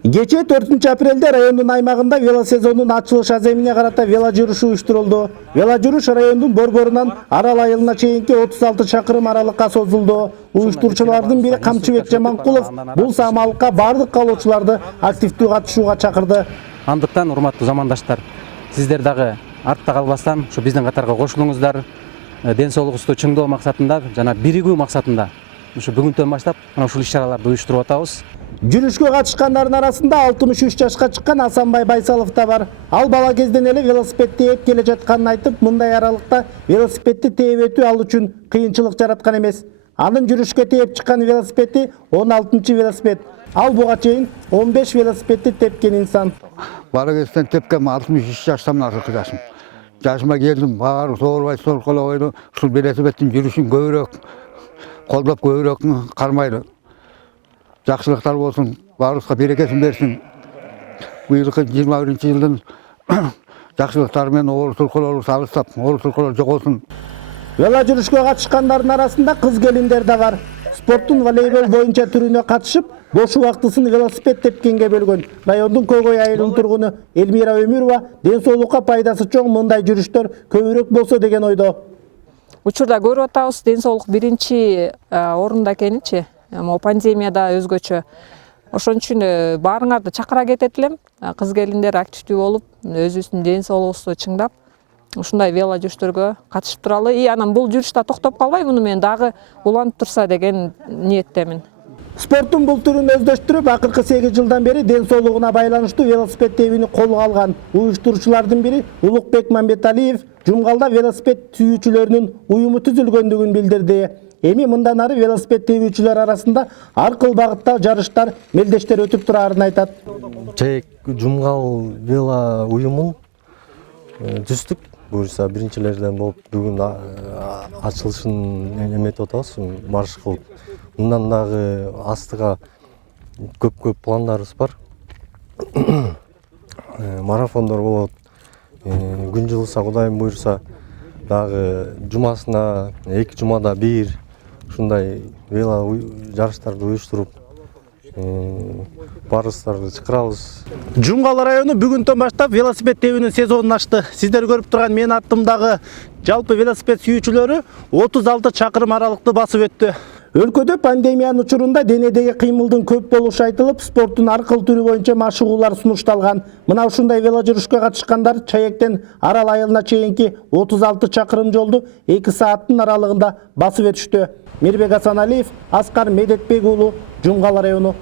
Кечээ 4-апрелде райондун аймагында велосезондун ачылыш аземине карата вело жүрүш уюштурулду. Вело жүрүш райондун борборунан Арал айылына чейинки 36 чакырым аралыкка созулду. Уюштуруучулардын бири Камчыбек Жаманкулов бул самалыкка бардык калуучуларды активдүү катышууга чакырды. Андыктан урматтуу замандаштар, сиздер дагы артта калбастан ушу биздин катарга кошулуңуздар. Ден соолугубузду чыңдоо максатында жана биригүү максатында ушу бүгүнтөн баштап ana ушул иш-чараларды уюштуруп атабыз. Жүрүшкө катышкандардын арасында 63 жашка чыккан Асанбай Байсалов да бар. Ал бала кезден эле велосипед тээп келе жатканын айтып, мындай аралыкта велосипедти тээп өтүү ал үчүн кыйынчылык жараткан эмес. Анын жүрүшкө тээп чыккан велосипеди 16-чы велосипед. Ал буга чейин 15 велосипедти тепкен инсан. Бала кезден тепкен 63 жаштамын акыркы жашыма келдим, баары соорбай солколобойду ушул велосипедтин жүрүшүн көбүрөөк колдоп көбүрөөк кармайлы. Жакшылыктар болсун, баарыбызга берекесин берсин. Быйылкы 21-жылдын жакшылыктары менен оор туркулорубуз алыстап, оор туркулор жоколсун. Вело жүрүшкө катышкандардын арасында кыз келиндер да бар. Спорттун волейбол боюнча түрүнө катышып, бош убактысын велосипед тепкенге бөлгөн райондун Көйгөй айылынын тургуну Элмира Өмүрова ден соолукка пайдасы чоң мындай жүрүштөр көбүрөөк болсо деген ойдо. Учурда көрүп атабыз, ден соолук биринчи орунда экенинчи. Пандемияда өзгөчө. Ошон үчүн баарыңарды чакыра кетет элем. Кыз келиндер активдүү болуп, өзүбүздүн ден соолугубузду чыңдап, ушундай вело жүрүштөргө катышып туралы. Анан бул жүрүш да токтоп калбай, муну мен дагы уланып турса деген ниеттемин. Спорттун бул түрүн өздөштүрүп, акыркы 8 жылдан бери ден соолугуна байланыштуу велосипед тебүүнү колго алган уюштуруучулардын бири Улукбек Мамбеталиев Жумгалда велосипед сүйүүчүлөрүнүн уюму түзүлгөндүгүн билдирди. Эми мындан ары велосипед тебүүчүлөр арасында ар кыл багытта жарыштар, мелдештер өтүп турарын айтат. Чек Жумгал вело уюмун түздүк. Буюрса биринчилерден болуп бүгүн ачылышын эметип атабыз, марш кылып. Мындан дагы астыга көп пландарыбыз бар. Марафондор болот. Күн жылыса, Кудайым буйрса, дагы жумасына 2 жумада 1 ушундай вело жарыштарды уюштуруп, барыстарды чакырабыз. Жумгал району бүгүнтөн баштап велосипед тебүүнүн сезонун ачты. Сиздер көрүп турган менин аттымдагы жалпы велосипед сүйүүчүлөрү 36 чакырым аралыкты басып өттү. Өлкөдө пандемиянын учурунда денедеги кыймылдын көп болушу айтылып, спорттун ар кыл түрү боюнча машыгуулар сунушталган. Мына ушундай вело жүрүшкө катышкандар Чаектен Арал айылына чейинки 36 чакырым жолду 2 сааттын аралыгында басып өтүштү. Мирбек Асаналиев, Аскар Медетбек уулу, Жумгал району.